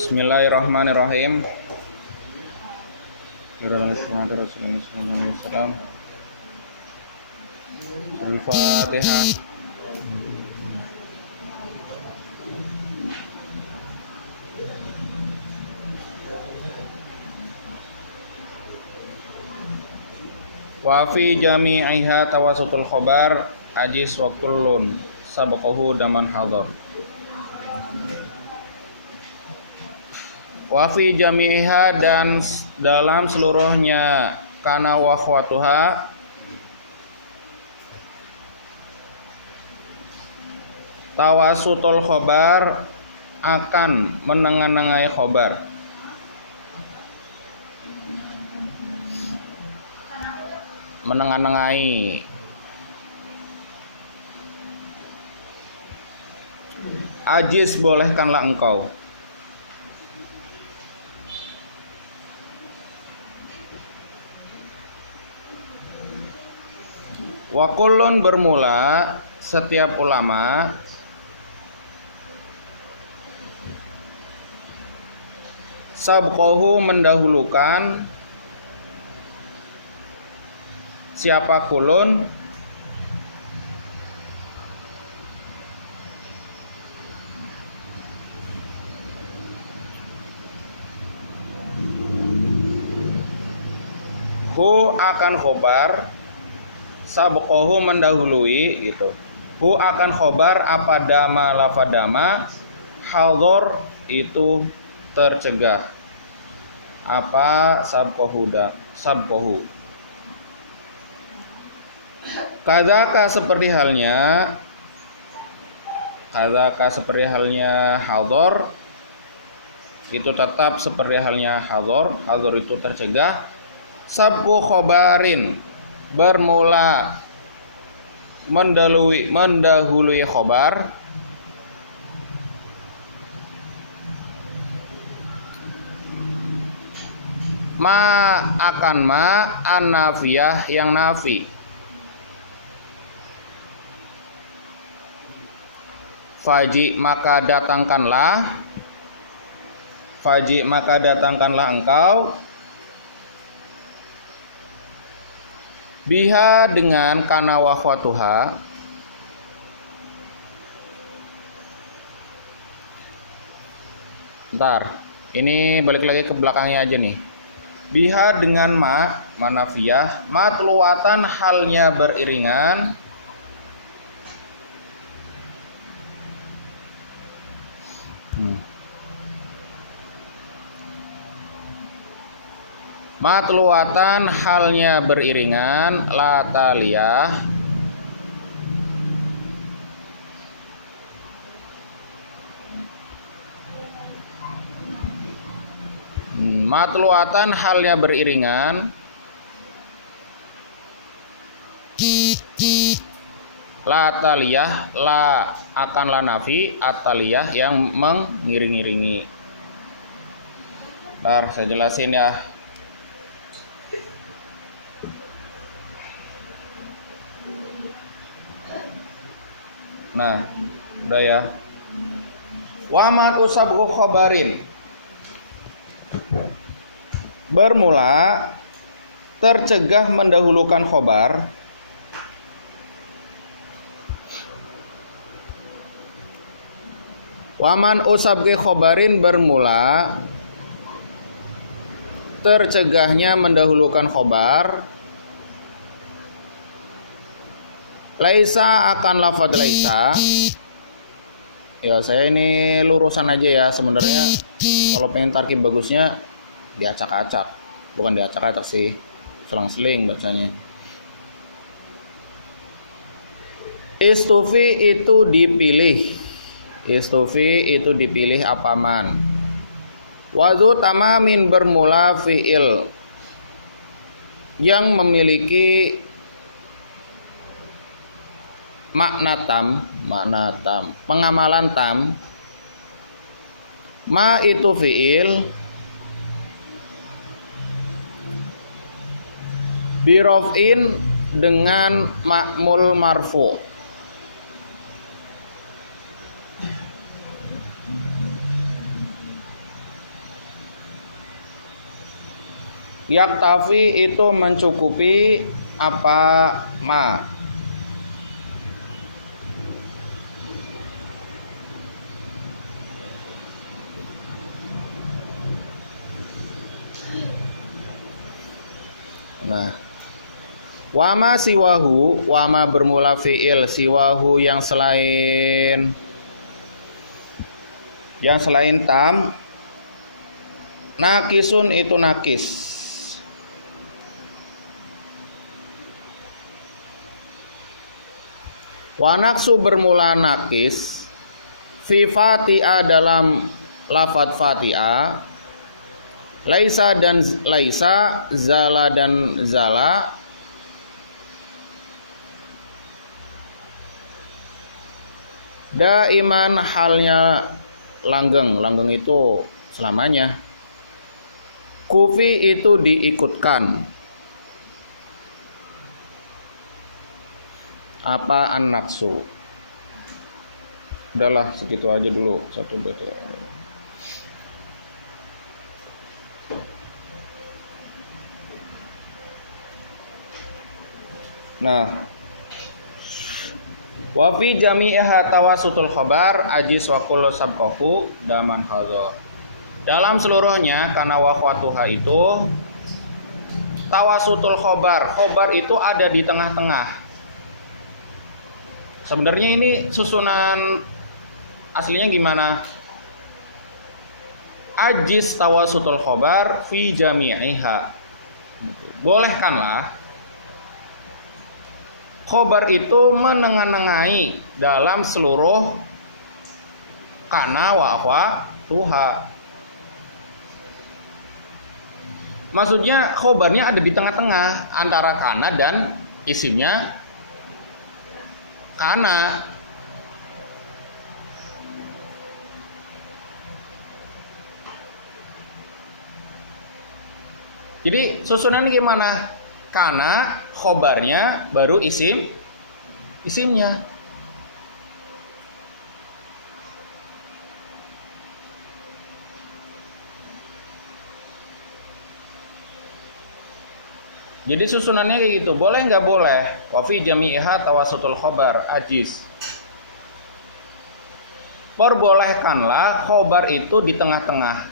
Bismillahirrahmanirrahim. Al-Fatihah. Wa fi jami'iha tawasutul khobar ajis wa kullun sabaqahu daman hadar. Wa fi jami'iha, dan dalam seluruhnya, kana wa khawatuha, tawasutul khobar akan menengan-nengai khobar. Menengan-nengai. Ajiz, bolehkanlah engkau. Wa kullun, bermula setiap ulama, sabqahu, mendahulukan. Siapa kulun? Hu akan khobar, sabqahu mendahului gitu. Hu akan khobar apa dama lafadama, hador itu tercegah. Apa sabqahu sabqahu. Kadzaka seperti halnya hador, itu tetap seperti halnya hador itu tercegah. Sabqu khobarin, bermula mendahului khobar. Ma akan ma an-nafiyah, yang nafi. Faji, maka datangkanlah. Faji, maka datangkanlah engkau. Biha, dengan kana wa khawatuha. Bentar, ini balik lagi ke belakangnya aja nih. Biha, dengan ma nafiyah, matluwatan, halnya beriringan. Matluwatan, halnya beriringan. La taliyah, matluwatan, halnya beriringan. La taliyah, la akan la nafi, at-taliyah yang mengiring-iringi. Ntar saya jelasin ya. Nah, udah ya. Wa man usabhu khobarin, bermula tercegah mendahulukan khobar. Wa man usabhu khobarin, bermula tercegahnya mendahulukan khobar. Laisa, akan lafadz laisa. Ya, saya ini lurusan aja ya sebenarnya. Kalau pengen tarkib bagusnya diacak-acak, bukan diacak-acak sih, selang-seling bacanya. Istufi itu dipilih. Istufi itu dipilih apaman. Wadhu tamamin, bermula fi'il yang memiliki makna tam, pengamalan tam. Ma itu fi'il birofin, dengan ma'mul marfu. Yaktafi itu mencukupi apa ma. Nah, wama siwahu, wama bermula fiil, siwahu yang selain tam, nakisun itu nakis. Wanaksu bermula nakis, fi fati'a dalam lafadz fati'a, laisa dan laisa, zala dan zala, daiman halnya langgeng, langgeng itu selamanya. Kufi itu diikutkan. Apa an-naksu? Udahlah segitu aja dulu, satu bait. Nah, wa fi jami'iha tawasutul khabar ajis wa kullu sabqahu daman hadza. Dalam seluruhnya karena wakhwatuha itu tawasutul khabar. Khabar itu ada di tengah-tengah. Sebenarnya ini susunan aslinya gimana? Ajis tawasutul khabar fi jami'iha. Bolehkanlah khobar itu menengah-nengahi dalam seluruh kana wa tuha. Maksudnya khobarnya ada di tengah-tengah antara kana dan isimnya kana. Jadi susunan gimana? Kana khobarnya baru isimnya. Jadi susunannya kayak gitu. Boleh nggak boleh? Wa fi jami'iha tawasutul khobar ajis. Perbolehkanlah khobar itu di tengah-tengah.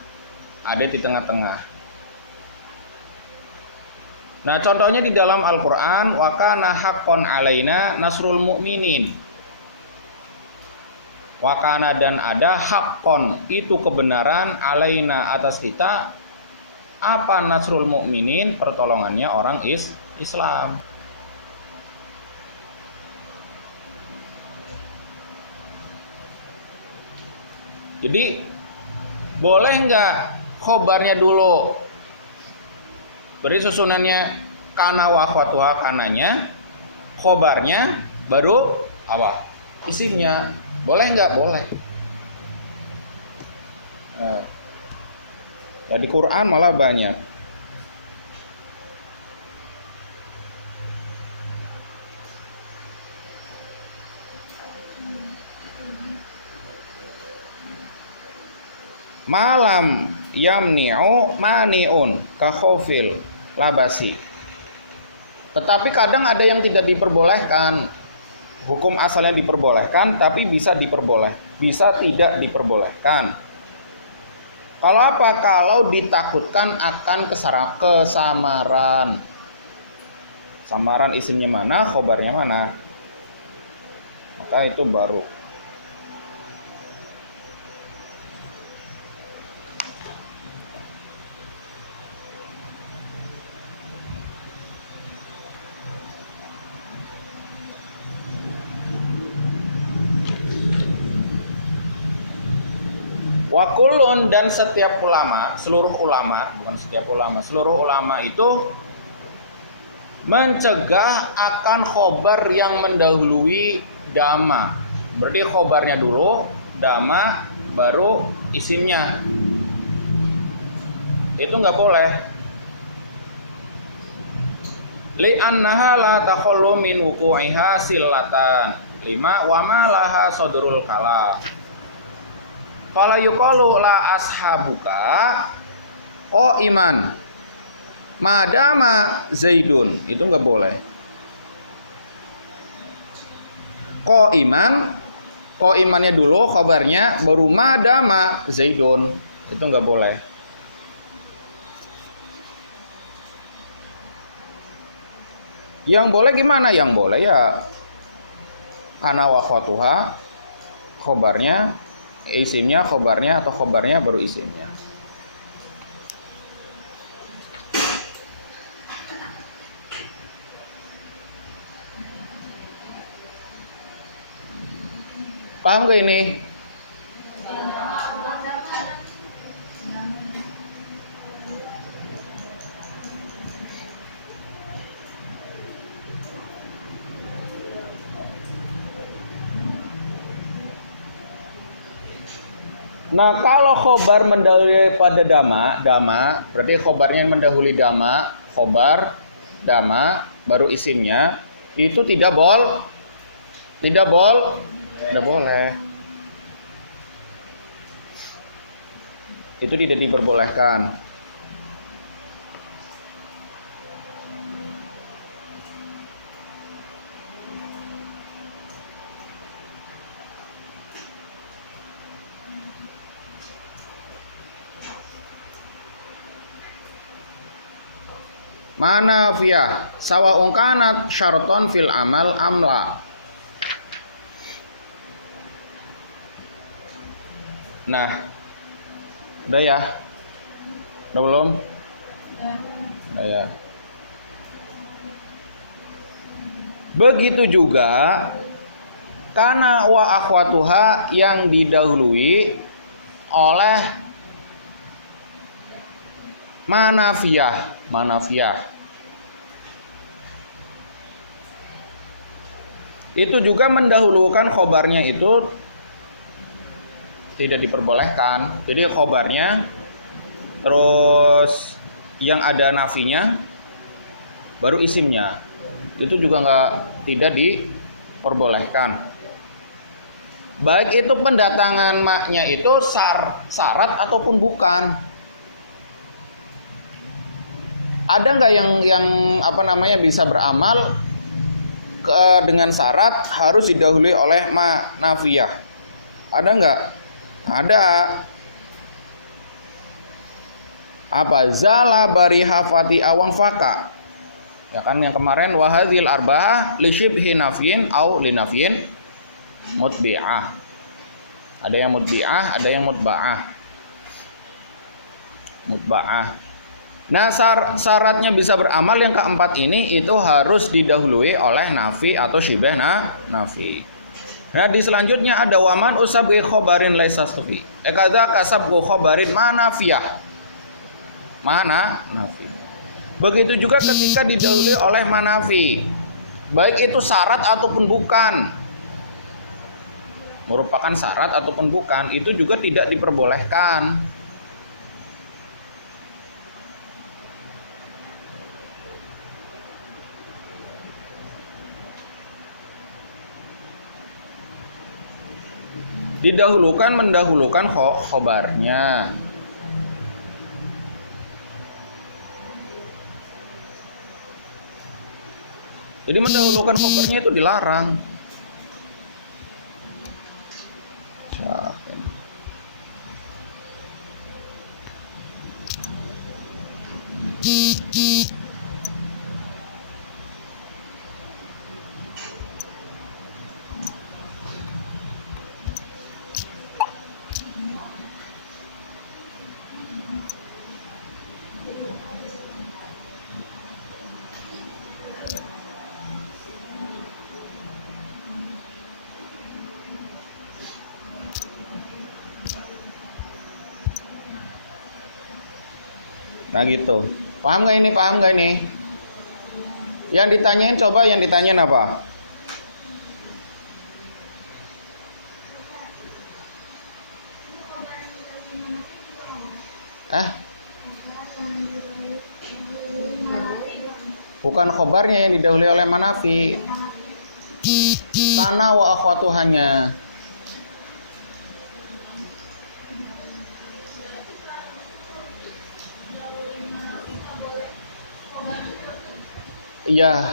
Ada di tengah-tengah. Nah, contohnya di dalam Al-Qur'an, wa kana haqqon alaina nasrul mu'minin. Wa kana dan ada haqqon, itu kebenaran alaina atas kita. Apa nasrul mu'minin? Pertolongannya orang Islam. Jadi boleh nggak khobarnya dulu? Beri susunannya kana wa akhwatuha, kananya, khobarnya, baru apa? Isimnya. Boleh nggak? Boleh. Ya di Quran malah banyak. Malam yamni'u mani'un ka khofil labasi. Tetapi kadang ada yang tidak diperbolehkan. Hukum asalnya diperbolehkan, tapi bisa tidak diperbolehkan. Kalau apa? Kalau ditakutkan akan kesamaran. Samaran isimnya mana, khobarnya mana. Maka itu baru. Wakulun dan setiap ulama, seluruh ulama itu mencegah akan khobar yang mendahului dama. Berarti khobarnya dulu, dama, baru isimnya. Itu nggak boleh. Li'annaha la takhallu min wuqu'iha sillatan. 5 wa ma laha sadrul kalam. Fala yuqalu la ashabuka qaiman. Madama Zaidun, itu nggak boleh. Imannya dulu khobarnya, baru madama Zaidun, itu nggak boleh. Yang boleh gimana? Yang boleh ya kana wa akhwatuha, khobarnya, isimnya, khobarnya, atau khobarnya baru isimnya. Paham gak ini? Nah, kalau khobar mendahului pada dama berarti khobarnya mendahului dama, khobar, dama, baru isimnya, itu tidak boleh. Itu tidak diperbolehkan. Manafiyah sawa'un kanat syaraton fil amal amla. Nah, udah ya? Udah belum? Udah ya. Begitu juga kana wa akhwatuha yang didahului oleh manafiyah. Itu juga mendahulukan khobarnya itu tidak diperbolehkan. Jadi khobarnya terus yang ada nafinya baru isimnya. Itu juga tidak diperbolehkan. Baik itu pendatangan maknya itu syarat ataupun bukan. Ada nggak yang bisa beramal dengan syarat harus didahului oleh nafiyah? Ada nggak? Ada. Apa? Zala bari hafati awang faka. Ya kan yang kemarin wahadzil arba'ah li syibhi nafyin au li nafyin mutbi'ah. Ada yang mutbi'ah, ada yang mutba'ah. Nah, syaratnya bisa beramal yang keempat ini itu harus didahului oleh nafi atau syibah nafi. Nah, di selanjutnya ada waman usabgi khobarin laisastufi. Kadza kasabgu khobarin manafiyah. Nafi. Begitu juga ketika didahului oleh manafi. Baik itu syarat ataupun bukan. Merupakan syarat ataupun bukan, itu juga tidak diperbolehkan. Mendahulukan khobarnya. Jadi mendahulukan khobarnya itu dilarang. Nah gitu. Paham gak ini? Yang ditanyain apa? Bukan khobarnya yang didahului oleh manafi. Kana wa akhwatuhanya. Iya,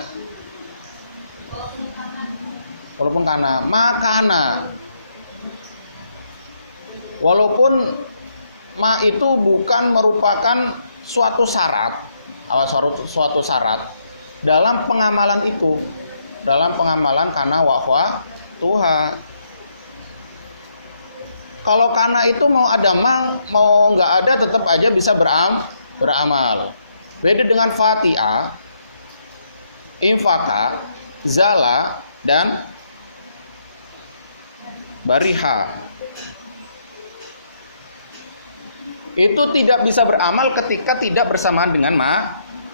walaupun kana, makana. Walaupun ma itu bukan merupakan suatu syarat, suatu syarat dalam pengamalan itu, dalam pengamalan kana wahwa tuha. Kalau kana itu mau ada ma, mau nggak ada tetap aja bisa beramal. Beda dengan fatiha, infaka, zala, dan bariha. Itu tidak bisa beramal ketika tidak bersamaan dengan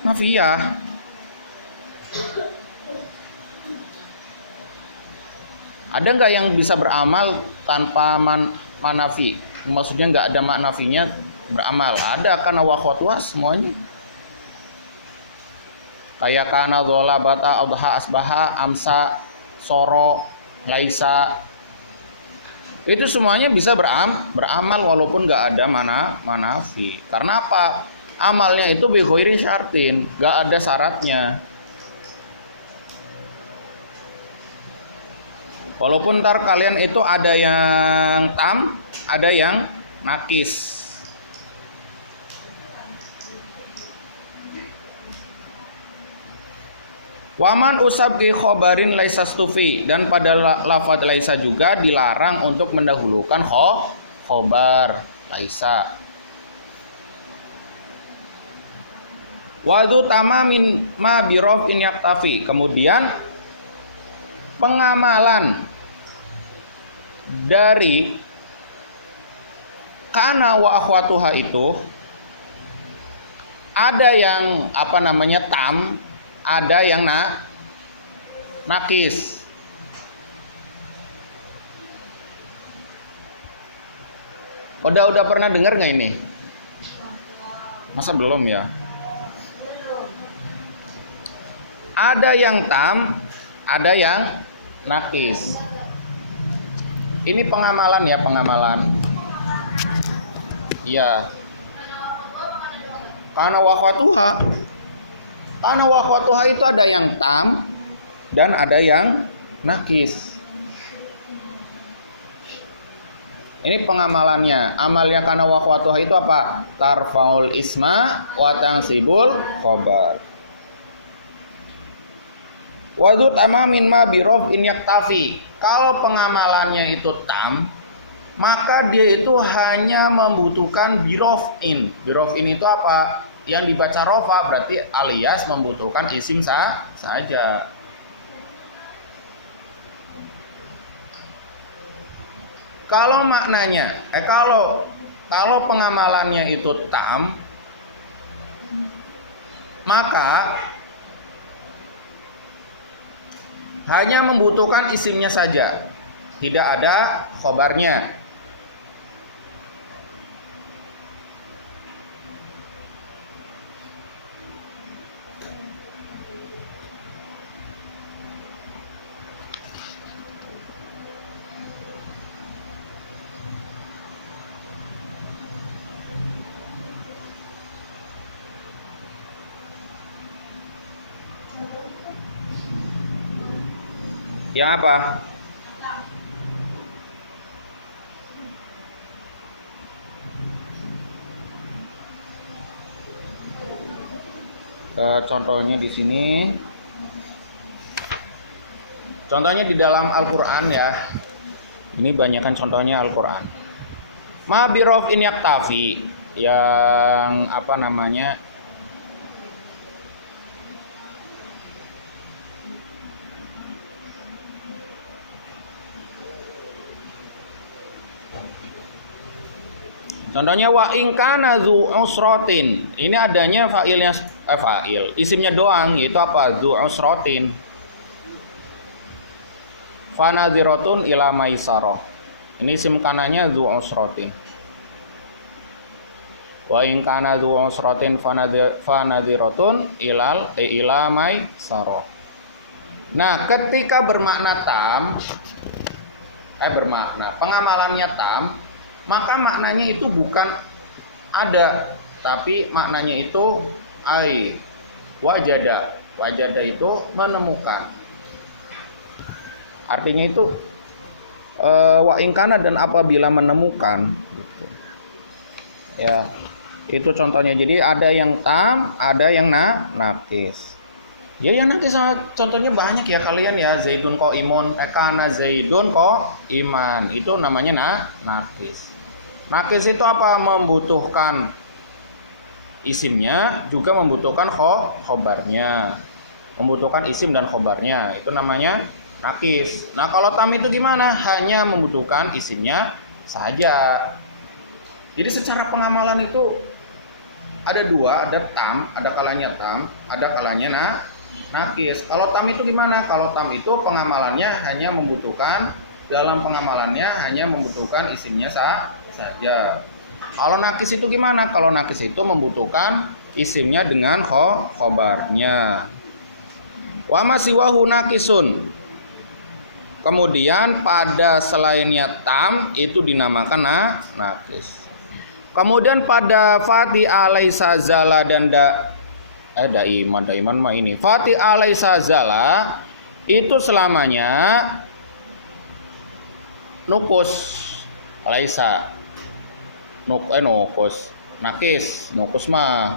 mafiyah. Ada nggak yang bisa beramal tanpa manafi? Maksudnya nggak ada maknafinya beramal. Ada, karena wakhwatuha semuanya. Kayak kana dhola bata adha asbaha amsa soro laisa. Itu semuanya bisa beramal walaupun nggak ada manafi. Karena apa? Amalnya itu bi ghairi syartin, nggak ada syaratnya. Walaupun ntar kalian itu ada yang tam, ada yang nakis. Waman usab ki khobarin laisa stufi, dan pada lafadz laisa juga dilarang untuk mendahulukan khobar laisa. Wadu tamamin ma birof in yaktafi. Kemudian pengamalan dari kana wa akhwatuha itu ada yang tam, ada yang nakis. Udah pernah dengar nggak ini? Masa belum ya? Ada yang tam, ada yang nakis. Ini pengamalan ya, pengamalan. Iya. Karena wakhwatuha. Karena wakhwatuha itu ada yang tam dan ada yang nakis. Ini pengamalannya. Amalnya karena wakhwatuha itu apa? Tarfaul isma wa tansibul khobar. Wadu tamamin ma birof in yaktafi. Kalau pengamalannya itu tam, maka dia itu hanya membutuhkan birof in. Birof in itu apa? Yang dibaca rofa, berarti alias membutuhkan isim saja. Kalau maknanya, kalau pengamalannya itu tam, maka hanya membutuhkan isimnya saja, tidak ada khobarnya. Yang apa? Contohnya di sini. Contohnya di dalam Al-Qur'an ya. Ini banyakkan contohnya Al-Qur'an. Ma birof in yaktafi, yang contohnya wa in kana dzu usratin. Ini adanya fa'ilnya isimnya doang, yaitu apa? Dzu usratin. Fanaziratun ila maisarah. Ini isim kananya dzu usratin. Wa in kana dzu usratin fanaziratun ila maisarah. Nah, ketika bermakna tam, pengamalannya tam, maka maknanya itu bukan ada, tapi maknanya itu wajada. Wajada itu menemukan. Artinya itu wa ingkana dan apabila menemukan. Ya, itu contohnya. Jadi ada yang tam, ada yang nakis. Ya yang nakis contohnya banyak ya kalian ya. Zaidun ko imun, kana zaidun ko iman. Itu namanya nakis. Nakis itu apa? Membutuhkan isimnya, juga membutuhkan khobarnya. Membutuhkan isim dan khobarnya. Itu namanya nakis. Nah kalau tam itu gimana? Hanya membutuhkan isimnya saja. Jadi secara pengamalan itu ada dua, ada tam, ada kalanya tam, ada kalanya nakis. Kalau tam itu gimana? Kalau tam itu pengamalannya hanya membutuhkan, dalam pengamalannya hanya membutuhkan isimnya saja. Kalau nakis itu gimana? Kalau nakis itu membutuhkan isimnya dengan khobarnya. Wa masiwahu nakisun. Kemudian pada selainnya tam itu dinamakan nakis. Kemudian pada Fati alaisa zala dan daiman mah ini. Fati alaisa zala itu selamanya nukus alaisa nukus nakis. Nukus mah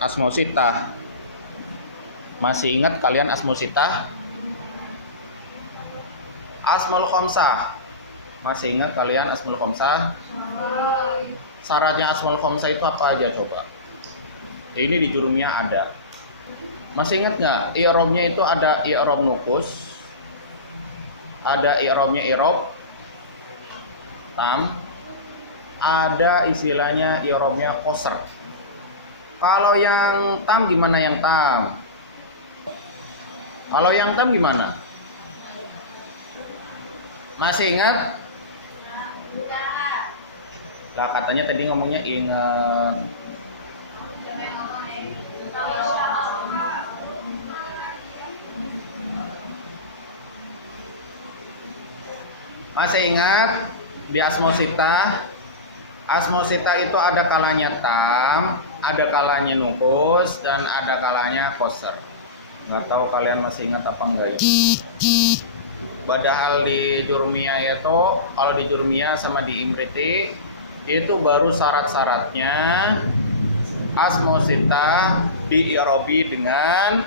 asmositah. Masih ingat kalian asmositah? Asmaul khamsah. Masih ingat kalian asmaul khamsah? Syaratnya asmaul khamsah itu apa aja coba? Ini di jurumiyah ada. Masih ingat nggak? I'robnya itu ada i'rob nukus, ada i'robnya i'rob tam, ada istilahnya i'robnya qasr. Kalau yang tam gimana yang tam? Kalau yang tam gimana? Masih ingat? Lah katanya tadi ngomongnya ingat. Masih ingat di asmositah? Asmositah itu ada kalanya tam, ada kalanya nukus, dan ada kalanya qasr. Nggak tahu kalian masih ingat apa enggak ya? Padahal di jurumiyah itu, kalau di jurumiyah sama di imriti itu baru syarat-syaratnya asmositah di-i'robi dengan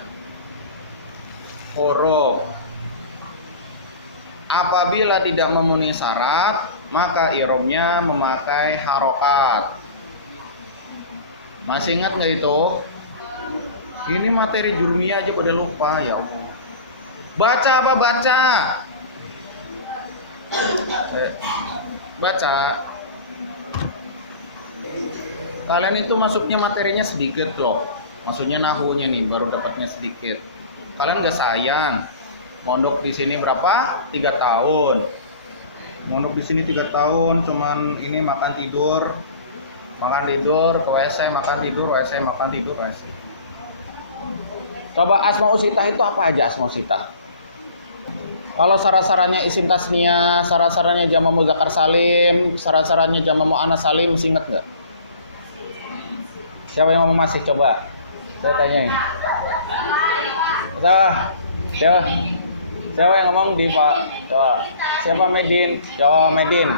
huruf. Apabila tidak memenuhi syarat, maka i'robnya memakai harokat. Masih ingat nggak itu? Ini materi jurumiyah aja pada lupa ya Allah. Baca apa baca? Baca. Kalian itu masuknya materinya sedikit loh. Maksudnya nahunya nih baru dapatnya sedikit. Kalian gak sayang. Mondok di sini berapa? 3 tahun. Mondok di sini 3 tahun, cuman ini makan tidur ke WC, makan tidur WC, makan tidur WC. Coba asmaul sitah itu apa aja asmaul sitah? Kalau syarat-syaratnya isim tasniyah, syarat-syaratnya jamak mudzakkar salim, syarat-syaratnya jamak muannats salim, masih ingat nggak? Siapa yang mau masih coba? Saya tanyain. Siapa yang ngomong di Pak? Coba. Siapa Medin? Coba Medin.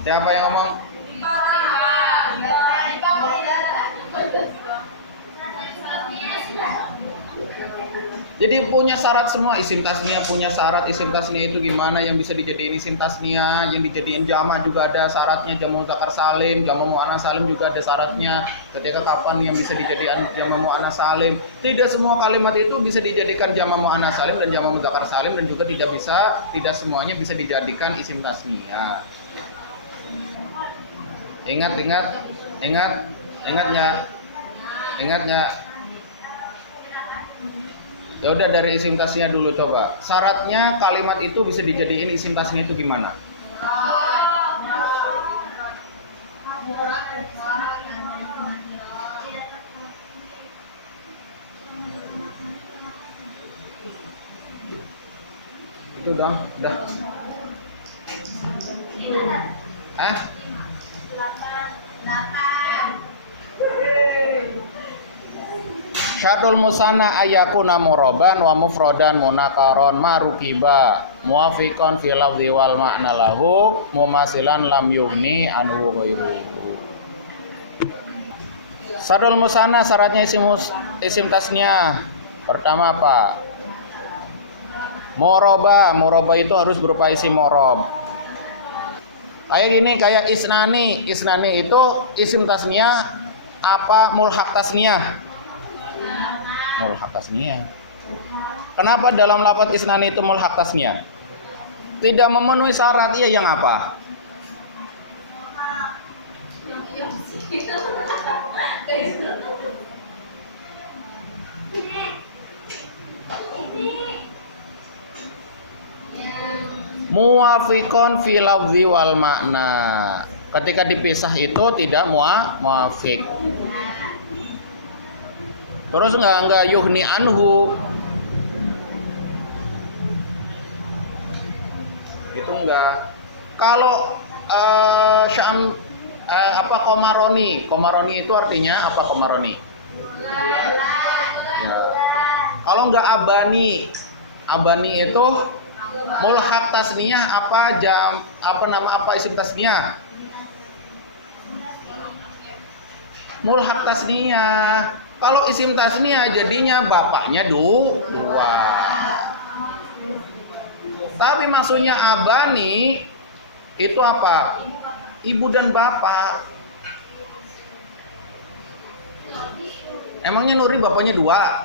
Siapa yang ngomong? Jadi punya syarat semua. Isim tasniyah punya syarat. Isim tasniyah itu gimana yang bisa dijadiin isim tasniyah, yang dijadiin jamak juga ada syaratnya. Jamak mudzakkar salim, jamak muannats salim juga ada syaratnya. Ketika kapan yang bisa dijadikan jamak muannats salim? Tidak semua kalimat itu bisa dijadikan jamak muannats salim dan jamak mudzakkar salim, dan juga tidak semuanya bisa dijadikan isim tasniyah. Ingat nggak? Ya udah dari isim tasniyah dulu coba. Syaratnya kalimat itu bisa dijadiin isim tasniyah itu gimana? Itu dong, udah. Ah? 8. Syadul musanna ayakuna muraban wa mufrodan munakaron marukiba muafiqon fil lafzi wal ma'na lahu mumasilan lam yughni anhu ghairuhu. Syadul musanna syaratnya isim tasniyah. Pertama apa? Moroba. Moroba itu harus berupa isim morob. Kayak gini, kayak isnani. Isnani itu isim tasniyah apa mulhaq tasniyah? Mulhaq tasniyah. Kenapa dalam lafaz isnani itu mulhaq tasniyah? Tidak memenuhi syarat, iya yang apa? Muwafiqon fil lafzi wal makna. Ketika dipisah itu tidak muwafiq. Terus enggak yughni anhu. Itu enggak. Kalau apa komaroni? Komaroni itu artinya apa komaroni? Ya. Kalau enggak abani. Abani itu mulhaq tasniyah apa isim tasniyah? Mulhaq tasniyah. Kalau isim tasniyah jadinya bapaknya dua. Tapi maksudnya abani itu apa? Ibu dan bapak. Emangnya Nuri bapaknya dua?